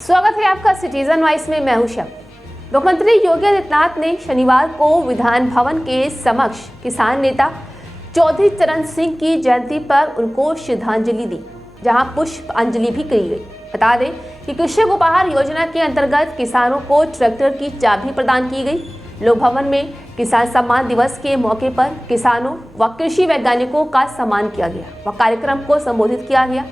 स्वागत है आपका सिटीजन वॉइस में। मैं हूं शब। मुख्यमंत्री योगी आदित्यनाथ ने शनिवार को विधान भवन के समक्ष किसान नेता चौधरी चरण सिंह की जयंती पर उनको श्रद्धांजलि दी, जहां पुष्प अंजलि भी की गई। बता दें कि कृषक उपहार योजना के अंतर्गत किसानों को ट्रैक्टर की चाबी प्रदान की गई। लोक भवन में किसान सम्मान दिवस के मौके पर किसानों व कृषि वैज्ञानिकों का सम्मान किया गया व कार्यक्रम को संबोधित किया गया,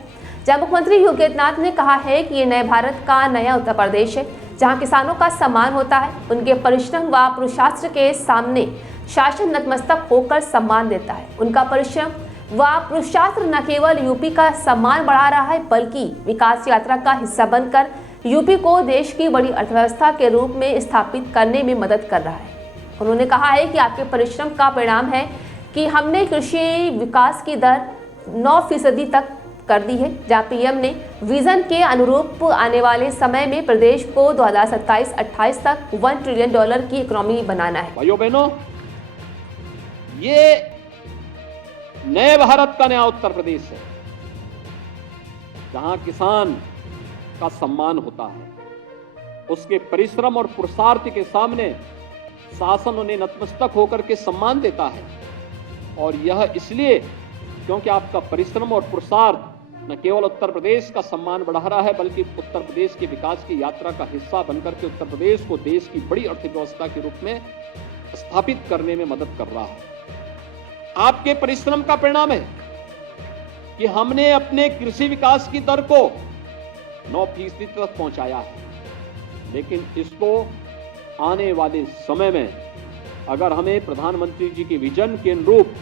जहां मुख्यमंत्री योगी आदित्यनाथ ने कहा है कि ये नए भारत का नया उत्तर प्रदेश है, जहां किसानों का सम्मान होता है। उनके परिश्रम व पुरुषार्थ के सामने शासन नतमस्तक होकर सम्मान देता है। उनका परिश्रम व पुरुषार्थ न केवल यूपी का सम्मान बढ़ा रहा है, बल्कि विकास यात्रा का हिस्सा बनकर यूपी को देश की बड़ी अर्थव्यवस्था के रूप में स्थापित करने में मदद कर रहा है। उन्होंने कहा है कि आपके परिश्रम का परिणाम है कि हमने कृषि विकास की दर 9% तक कर दी है, जहां पीएम ने विजन के अनुरूप आने वाले समय में प्रदेश को 2027-28 तक $1 ट्रिलियन की इकोनॉमी बनाना है। भाइयों बहनों, ये नए भारत का नया उत्तर प्रदेश है, जहां किसान का सम्मान होता है। उसके परिश्रम और पुरुषार्थ के सामने शासन उन्हें नतमस्तक होकर के सम्मान देता है, और यह इसलिए क्योंकि आपका परिश्रम और पुरुषार्थ न केवल उत्तर प्रदेश का सम्मान बढ़ा रहा है, बल्कि उत्तर प्रदेश के विकास की यात्रा का हिस्सा बनकर के उत्तर प्रदेश को देश की बड़ी अर्थव्यवस्था के रूप में स्थापित करने में मदद कर रहा है। आपके परिश्रम का परिणाम है कि हमने अपने कृषि विकास की दर को 9% तक पहुंचाया है, लेकिन इसको आने वाले समय में अगर हमें प्रधानमंत्री जी के विजन के अनुरूप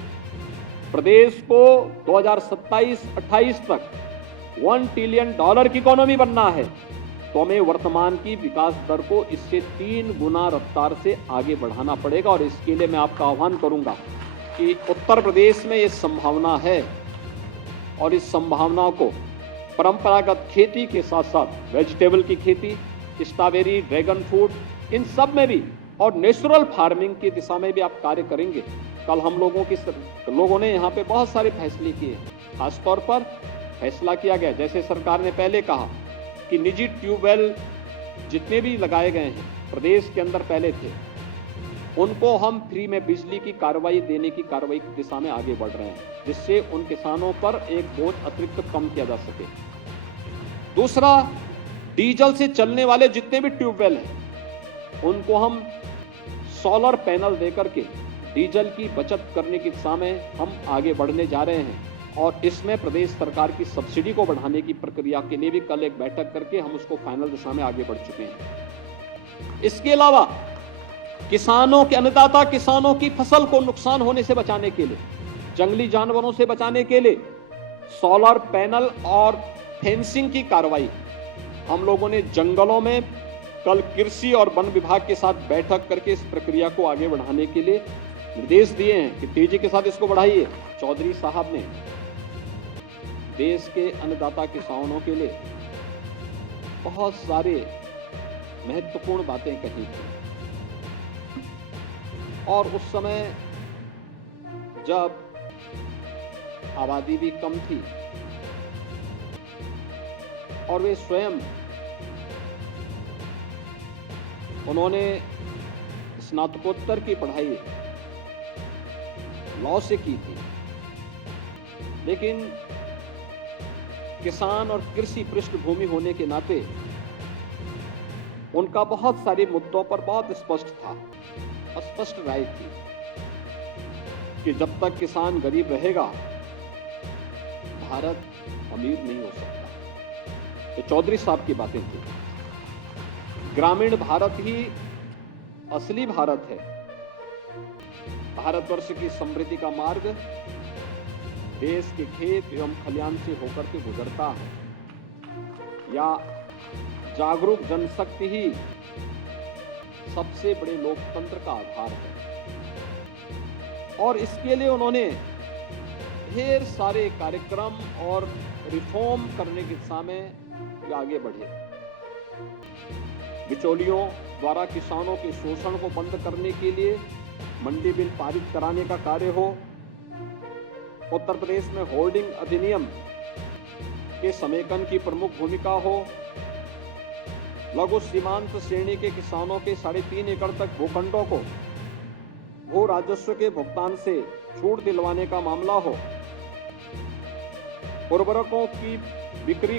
प्रदेश को 2027-28 तक $1 ट्रिलियन की इकोनॉमी बनना है, तो हमें वर्तमान की विकास दर को इससे 3 गुना रफ्तार से आगे बढ़ाना पड़ेगा। और इसके लिए मैं आपका आह्वान करूंगा कि उत्तर प्रदेश में ये संभावना है, और इस संभावना को परंपरागत खेती के साथ साथ वेजिटेबल की खेती, स्ट्रॉबेरी, ड्रैगन फ्रूट, इन सब में भी, और नेचुरल फार्मिंग की दिशा में भी आप कार्य करेंगे। कल हम लोगों ने यहाँ पे बहुत सारे फैसले किए। खासतौर पर फैसला किया गया, जैसे सरकार ने पहले कहा कि निजी ट्यूबवेल जितने भी लगाए गए हैं प्रदेश के अंदर पहले थे, उनको हम फ्री में बिजली की कार्रवाई देने की कार्रवाई की दिशा में आगे बढ़ रहे हैं, जिससे उन किसानों पर एक बोझ अतिरिक्त कम किया जा सके। दूसरा, डीजल से चलने वाले जितने भी ट्यूबवेल हैं उनको हम सोलर पैनल देकर के डीजल की बचत करने की दिशा में हम आगे बढ़ने जा रहे हैं, और इसमें प्रदेश सरकार की सब्सिडी को बढ़ाने की प्रक्रिया के लिए भी कल एक बैठक करके हम उसको फाइनल दिशा में आगे बढ़ चुके हैं। इसके अलावा किसानों के अन्नदाता किसानों की फसल को नुकसान होने से बचाने के लिए, जंगली जानवरों से बचाने के लिए सोलर पैनल और फेंसिंग की कार्रवाई हम लोगों ने जंगलों में कल कृषि और वन विभाग के साथ बैठक करके इस प्रक्रिया को आगे बढ़ाने के लिए निर्देश दिए हैं कि तेजी के साथ इसको बढ़ाइए। चौधरी साहब ने देश के अन्नदाता किसानों के लिए बहुत सारे महत्वपूर्ण बातें कही थी, और उस समय जब आबादी भी कम थी और वे स्वयं उन्होंने स्नातकोत्तर की पढ़ाई लॉ से की थी, लेकिन किसान और कृषि पृष्ठभूमि होने के नाते उनका बहुत सारे मुद्दों पर बहुत स्पष्ट राय थी कि जब तक किसान गरीब रहेगा भारत अमीर नहीं हो सकता। ये चौधरी साहब की बातें थी। ग्रामीण भारत ही असली भारत है। भारतवर्ष की समृद्धि का मार्ग देश के खेत एवं खलियान से होकर के गुजरता है, या जागरूक जनशक्ति ही सबसे बड़े लोकतंत्र का आधार है। और इसके लिए उन्होंने ढेर सारे कार्यक्रम और रिफॉर्म करने की दिशा में आगे बढ़े। बिचौलियों द्वारा किसानों के शोषण को बंद करने के लिए मंडी बिल पारित कराने का कार्य हो, उत्तर प्रदेश में होर्डिंग अधिनियम के समेकन की प्रमुख भूमिका हो, लघु सीमांत श्रेणी के किसानों के 3.5 एकड़ तक भूखंडों को भू राजस्व के भुगतान से छूट दिलवाने का मामला हो, उर्वरकों को बिक्री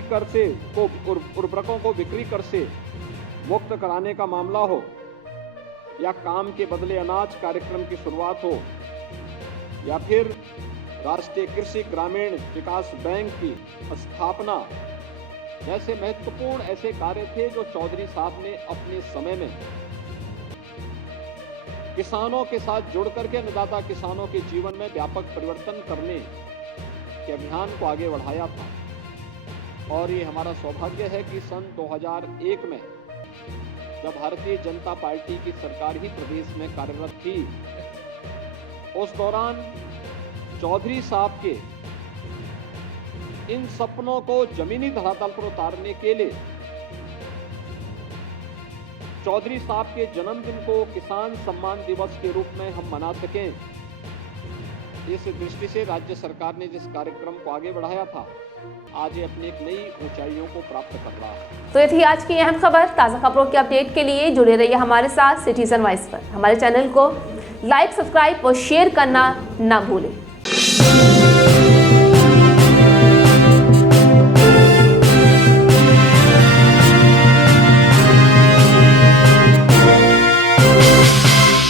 कर से मुक्त कराने का मामला हो, या काम के बदले अनाज कार्यक्रम की शुरुआत हो, या फिर राष्ट्रीय कृषि ग्रामीण विकास बैंक की स्थापना जैसे महत्वपूर्ण ऐसे कार्य थे जो चौधरी साहब ने अपने समय में किसानों के साथ जुड़ करके अन्नदाता किसानों के जीवन में व्यापक परिवर्तन करने के अभियान को आगे बढ़ाया था। और ये हमारा सौभाग्य है कि सन 2001 में जब भारतीय जनता पार्टी की सरकार ही प्रदेश में कार्यरत थी, उस दौरान चौधरी साहब के इन सपनों को जमीनी धरातल पर उतारने के लिए चौधरी साहब के जन्मदिन को किसान सम्मान दिवस के रूप में हम मना सकें, इस दृष्टि से राज्य सरकार ने जिस कार्यक्रम को आगे बढ़ाया था, आज ये अपनी एक नई ऊंचाइयों को प्राप्त कर रहा है। तो ये थी आज की अहम खबर। ताज़ा खबरों के अपडेट के लिए जुड़े रहिए हमारे साथ सिटीजन वॉइस पर। हमारे चैनल को लाइक, सब्सक्राइब और शेयर करना ना भूलें।